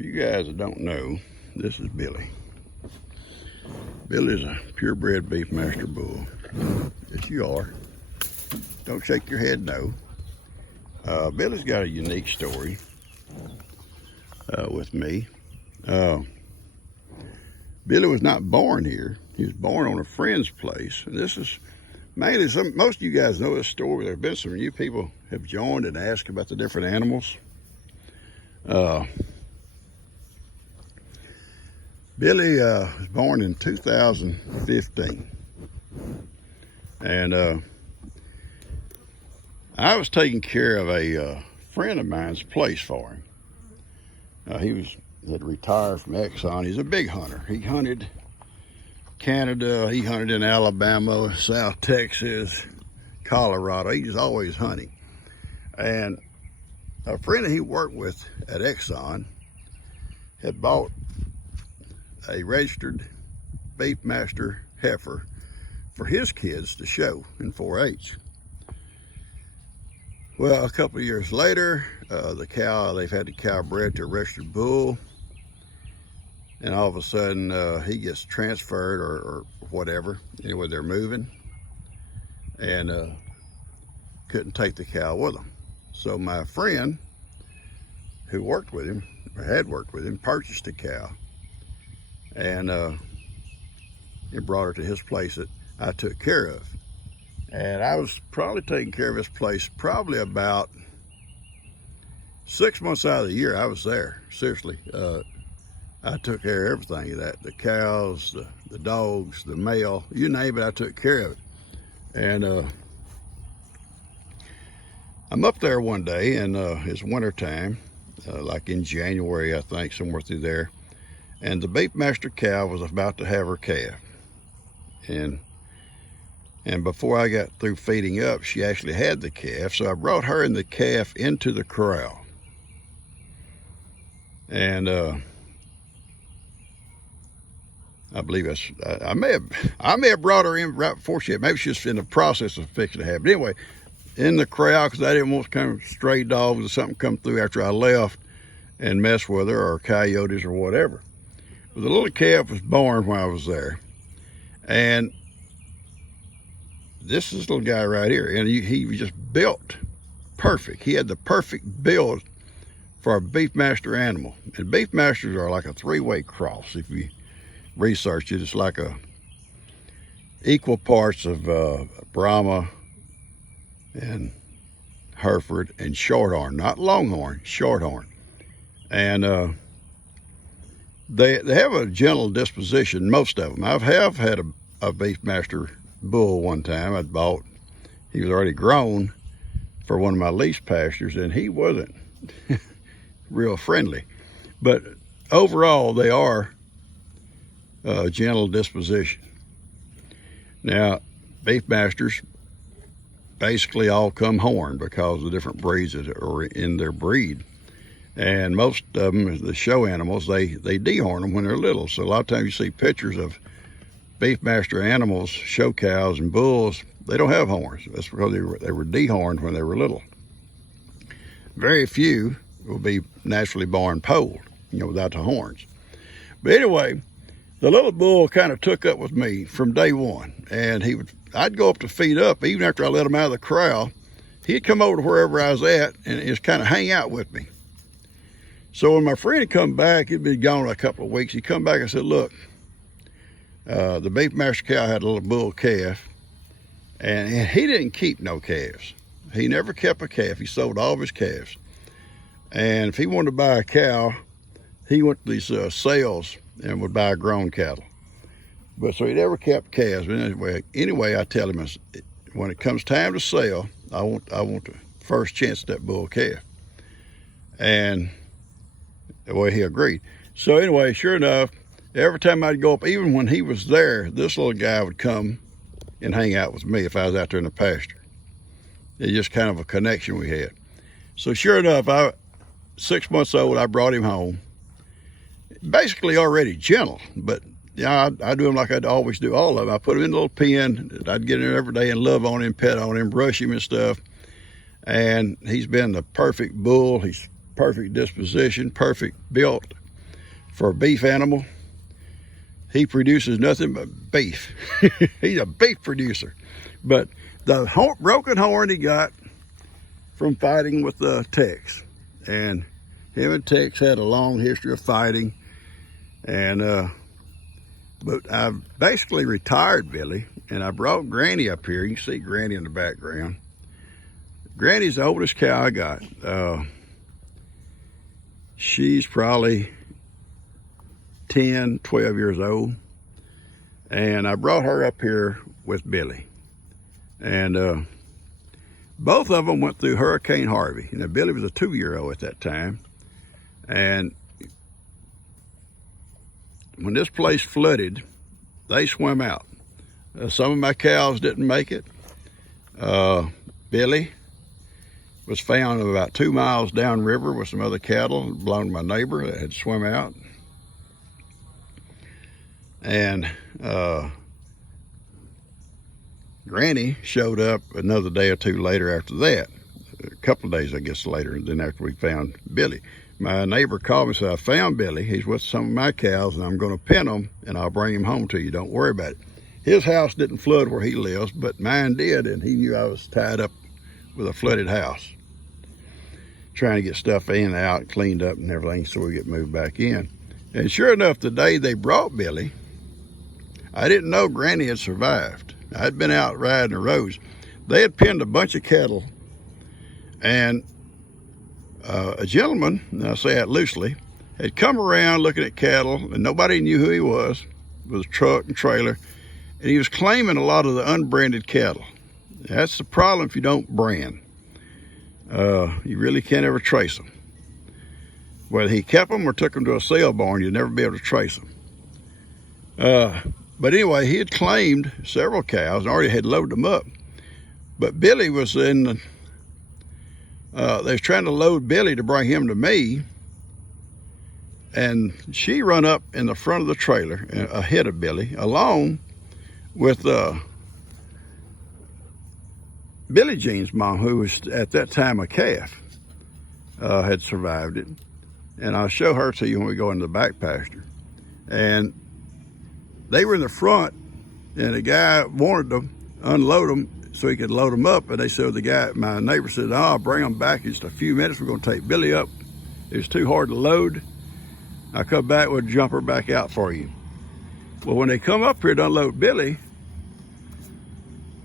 For you guys that don't know, this is Billy. Billy's a purebred beef master bull. Yes, you are. Don't shake your head no. Billy's got a unique story with me. Billy was not born here. He was born on a friend's place. And this is mainly most of you guys know this story. There have been some new people have joined and asked about the different animals. Billy was born in 2015. And I was taking care of a friend of mine's place for him. He had retired from Exxon. He's a big hunter. He hunted Canada, he hunted in Alabama, South Texas, Colorado. He was always hunting. And a friend that he worked with at Exxon had bought a registered beef master heifer for his kids to show in 4-H. Well, a couple of years later, they've had the cow bred to a registered bull, and all of a sudden he gets transferred or whatever. Anyway, they're moving, and couldn't take the cow with them. So my friend who worked with him, or had worked with him, purchased the cow, and he brought her to his place that I took care of. And I was probably taking care of his place probably about 6 months out of the year. I was there, seriously. I took care of everything, the cows, the dogs, the mail, you name it, I took care of it. And I'm up there one day, and it's winter time, like in January, I think, somewhere through there. And the beef master cow was about to have her calf. And before I got through feeding up, she actually had the calf. So I brought her and the calf into the corral. And I believe I may have brought her in right before she had. Maybe she was in the process of fixing to have. But anyway, in the corral, because I didn't want kind of stray dogs or something come through after I left and mess with her, or coyotes or whatever. But the little calf was born when I was there. And this is this little guy right here, and he was just built perfect. He had the perfect build for a beef master animal. And beef masters are like a three-way cross. If you research it, it's like equal parts of Brahma and Hereford and Shorthorn, not Longhorn, Shorthorn. And they have a gentle disposition, most of them. I have had a beef master bull one time I'd bought. He was already grown for one of my lease pastures, and he wasn't real friendly. But overall, they are a gentle disposition. Now, beef masters basically all come horned because of the different breeds that are in their breed. And most of them, the show animals, they dehorn them when they're little. So a lot of times you see pictures of beef master animals, show cows and bulls, they don't have horns. That's because they were dehorned when they were little. Very few will be naturally born polled, without the horns. But anyway, the little bull kind of took up with me from day one. And I'd go up to feed up, even after I let him out of the corral. He'd come over to wherever I was at and just kind of hang out with me. So when my friend had come back, he'd been gone a couple of weeks. He'd come back and said, look, the beef master cow had a little bull calf, and he didn't keep no calves. He never kept a calf. He sold all of his calves. And if he wanted to buy a cow, he went to these sales and would buy grown cattle. But so he never kept calves. But anyway, I tell him, when it comes time to sell, I want the first chance at that bull calf. And well, he agreed. So anyway, sure enough, every time I'd go up, even when he was there, this little guy would come and hang out with me if I was out there in the pasture. It's just kind of a connection we had. So sure enough, 6 months old, I brought him home. Basically already gentle, but I do him like I'd always do all of them. I put him in a little pen. I'd get in there every day and love on him, pet on him, brush him and stuff. And he's been the perfect bull. He's perfect disposition, perfect built. for a beef animal. He produces nothing but beef. He's a beef producer. But the broken horn he got from fighting with Tex. And him and Tex had a long history of fighting. And but I basically retired Billy, and I brought Granny up here. You can see Granny in the background. Granny's the oldest cow I got. She's probably 10, 12 years old. And I brought her up here with Billy. And both of them went through Hurricane Harvey. You know, Billy was a 2-year-old at that time. And when this place flooded, they swam out. Some of my cows didn't make it. Billy was found about 2 miles downriver with some other cattle belonging to my neighbor that had swum out. And Granny showed up another day or two later after that. A couple of days, I guess, later than after we found Billy. My neighbor called me and said, I found Billy. He's with some of my cows, and I'm going to pen him, and I'll bring him home to you. Don't worry about it. His house didn't flood where he lives, but mine did, and he knew I was tied up with a flooded house, trying to get stuff in and out, cleaned up and everything so we get moved back in. And sure enough, the day they brought Billy, I didn't know Granny had survived. I'd been out riding the roads. They had pinned a bunch of cattle, and a gentleman, and I say that loosely, had come around looking at cattle, and nobody knew who he was, with a truck and trailer, and he was claiming a lot of the unbranded cattle. That's the problem if you don't brand. You really can't ever trace them. Whether he kept them or took them to a sale barn, you'd never be able to trace them. But anyway, he had claimed several cows and already had loaded them up. But Billy was in the, they was trying to load Billy to bring him to me. And she run up in the front of the trailer ahead of Billy, along with Billie Jean's mom, who was at that time a calf, had survived it. And I'll show her to you when we go into the back pasture. And they were in the front, and the guy wanted to unload them so he could load them up. And they said, my neighbor said, I'll bring them back in just a few minutes. We're going to take Billy up. It was too hard to load. I'll come back, we'll jump her back out for you. Well, when they come up here to unload Billy,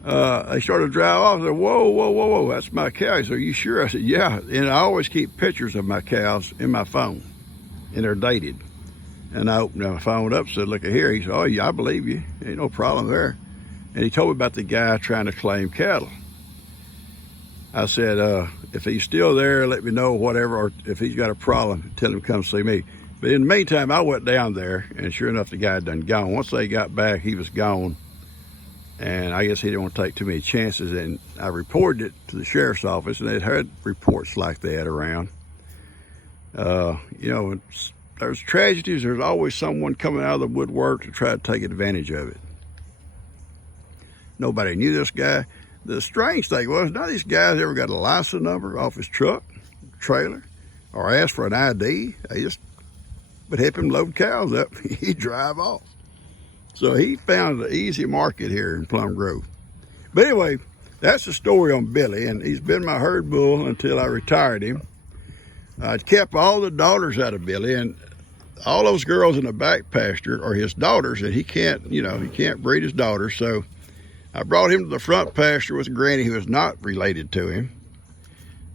they started to drive off. I said, whoa, that's my cow. He said, are you sure? I said, yeah. And I always keep pictures of my cows in my phone, and they're dated. And I opened my phone up and said, look at here. He said, oh, yeah, I believe you. Ain't no problem there. And he told me about the guy trying to claim cattle. I said, if he's still there, let me know, whatever, or if he's got a problem, tell him to come see me. But in the meantime, I went down there, and sure enough, the guy had done gone. Once they got back, he was gone. And I guess he didn't want to take too many chances. And I reported it to the sheriff's office, and they'd heard reports like that around. You know, there's tragedies. There's always someone coming out of the woodwork to try to take advantage of it. Nobody knew this guy. The strange thing was, none of these guys ever got a license number off his truck, trailer, or asked for an ID. They just would help him load cows up. He'd drive off. So he found an easy market here in Plum Grove. But anyway, that's the story on Billy, and he's been my herd bull until I retired him. I kept all the daughters out of Billy, and all those girls in the back pasture are his daughters, and he can't breed his daughters. So I brought him to the front pasture with Granny, who was not related to him.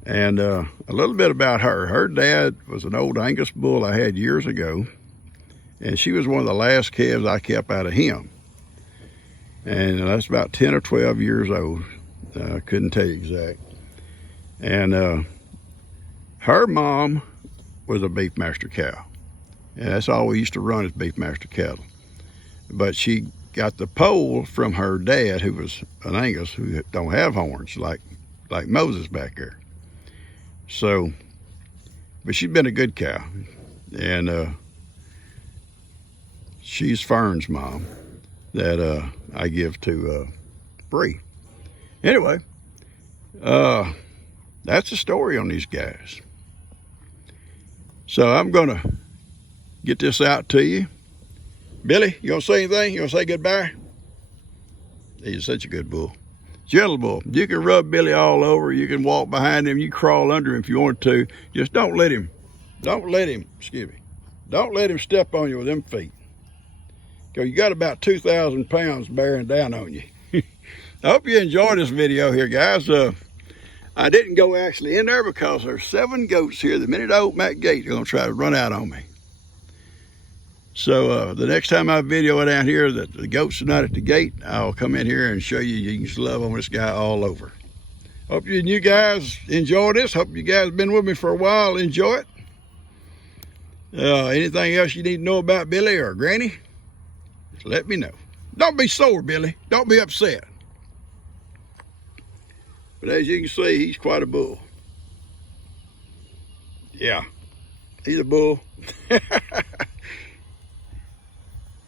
And a little bit about her. Her dad was an old Angus bull I had years ago, and she was one of the last calves I kept out of him. And that's about 10 or 12 years old. I couldn't tell you exact. And her mom was a beef master cow. And that's all we used to run is beef master cattle. But she got the pole from her dad, who was an Angus, who don't have horns, like Moses back there. So, but she's been a good cow. And she's Fern's mom that I give to Bree. Anyway, that's the story on these guys. So I'm gonna get this out to you. Billy, you gonna say anything? You gonna say goodbye? He's such a good bull. Gentle bull. You can rub Billy all over. You can walk behind him. You crawl under him if you want to. Just don't let him, excuse me. Don't let him step on you with them feet. Because you got about 2,000 pounds bearing down on you. I hope you enjoyed this video here, guys. I didn't go actually in there because there's 7 goats here. The minute I open that gate, they're gonna try to run out on me. So the next time I video down here that the goats are not at the gate, I'll come in here and show you. You can just love on this guy all over. Hope you guys enjoy this. Hope you guys have been with me for a while. Enjoy it. Anything else you need to know about Billy or Granny, just let me know. Don't be sore, Billy. Don't be upset. But as you can see, he's quite a bull. Yeah, he's a bull.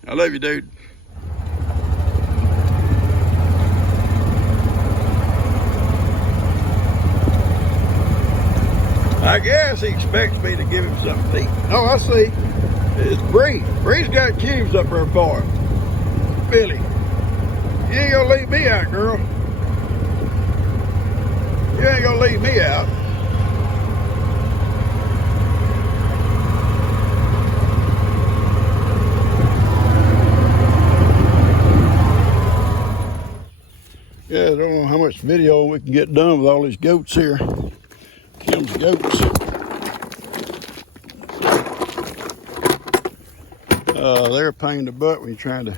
I love you, dude. I guess he expects me to give him something to eat. Oh, I see. It's Bree. Bree's got cubes up there for him. Billy, you ain't gonna leave me out, girl. You ain't gonna leave me out. Yeah, I don't know how much video we can get done with all these goats here. Kim's goats. They're a pain in the butt when you're trying to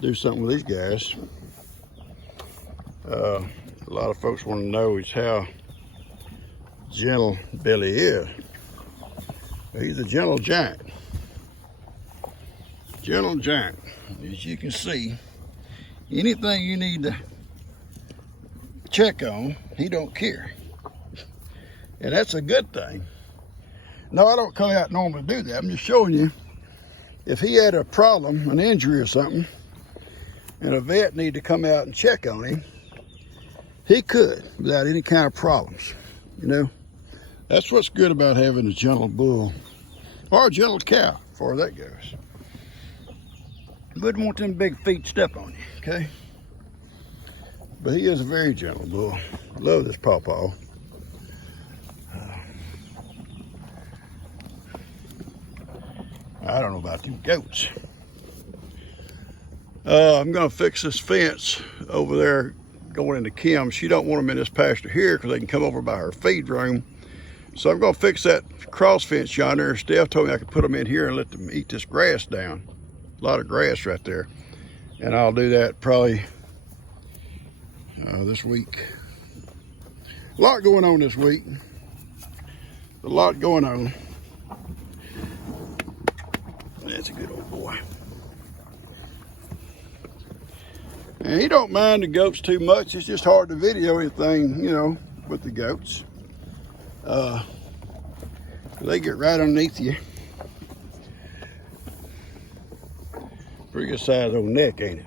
do something with these guys. A lot of folks want to know is how gentle Billy is. He's a gentle giant. Gentle giant. As you can see, anything you need to check on, he don't care. And that's a good thing. No, I don't come out normally do that. I'm just showing you, if he had a problem, an injury or something, and a vet needed to come out and check on him, he could without any kind of problems. You know, that's what's good about having a gentle bull or a gentle cow, as far as that goes. Wouldn't want them big feet step on you, okay? But he is a very gentle bull. I love this pawpaw. I don't know about them goats. I'm gonna fix this fence over there going into Kim. She don't want them in this pasture here because they can come over by her feed room. So I'm gonna fix that cross fence yonder. Steph told me I could put them in here and let them eat this grass down. A lot of grass right there. And I'll do that probably this week. A lot going on this week. A lot going on. That's a good old boy. And he don't mind the goats too much. It's just hard to video anything, you know, with the goats. They get right underneath you. Pretty good size old neck, ain't it?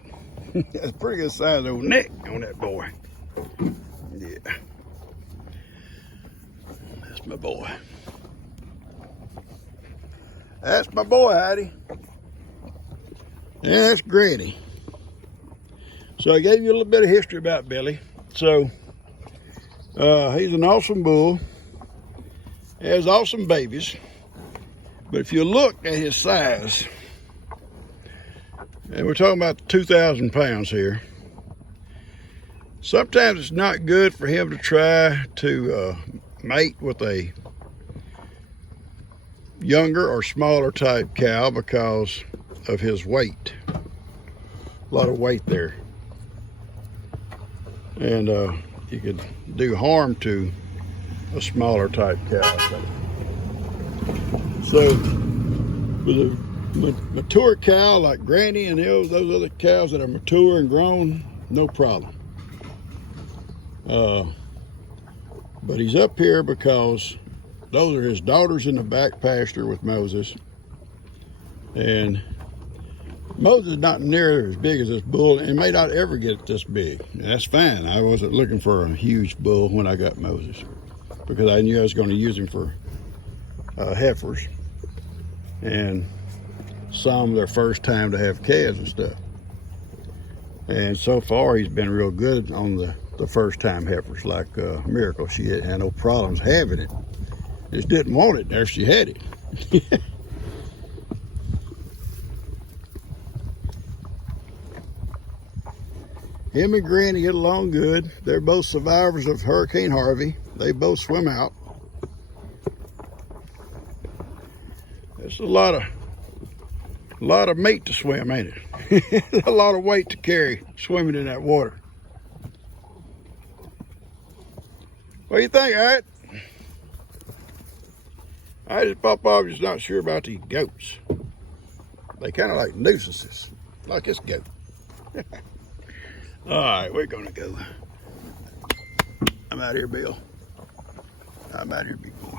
That's a pretty good size old neck on that boy. Yeah. That's my boy. That's my boy, Heidi. Yeah, that's Granny. So I gave you a little bit of history about Billy. So he's an awesome bull. Has awesome babies. But if you look at his size, and we're talking about 2,000 pounds here, sometimes it's not good for him to try to mate with a younger or smaller type cow because of his weight. A lot of weight there. And you could do harm to a smaller type cow. So with a mature cow like Granny and those other cows that are mature and grown, no problem. But he's up here because those are his daughters in the back pasture with Moses. And Moses is not near as big as this bull and may not ever get this big. And that's fine. I wasn't looking for a huge bull when I got Moses because I knew I was going to use him for heifers. and some their first time to have calves and stuff. And so far, he's been real good on the first time heifers, like Miracle. She had no problems having it. Just didn't want it there she had it. Him and Granny get along good. They're both survivors of Hurricane Harvey. They both swim out. It's a lot of meat to swim, ain't it? A lot of weight to carry swimming in that water. What do you think, Art? I just Papa just not sure about these goats. They kind of like nuisances, like this goat. All right, we're gonna go. I'm out here, Bill. I'm out here, big boy.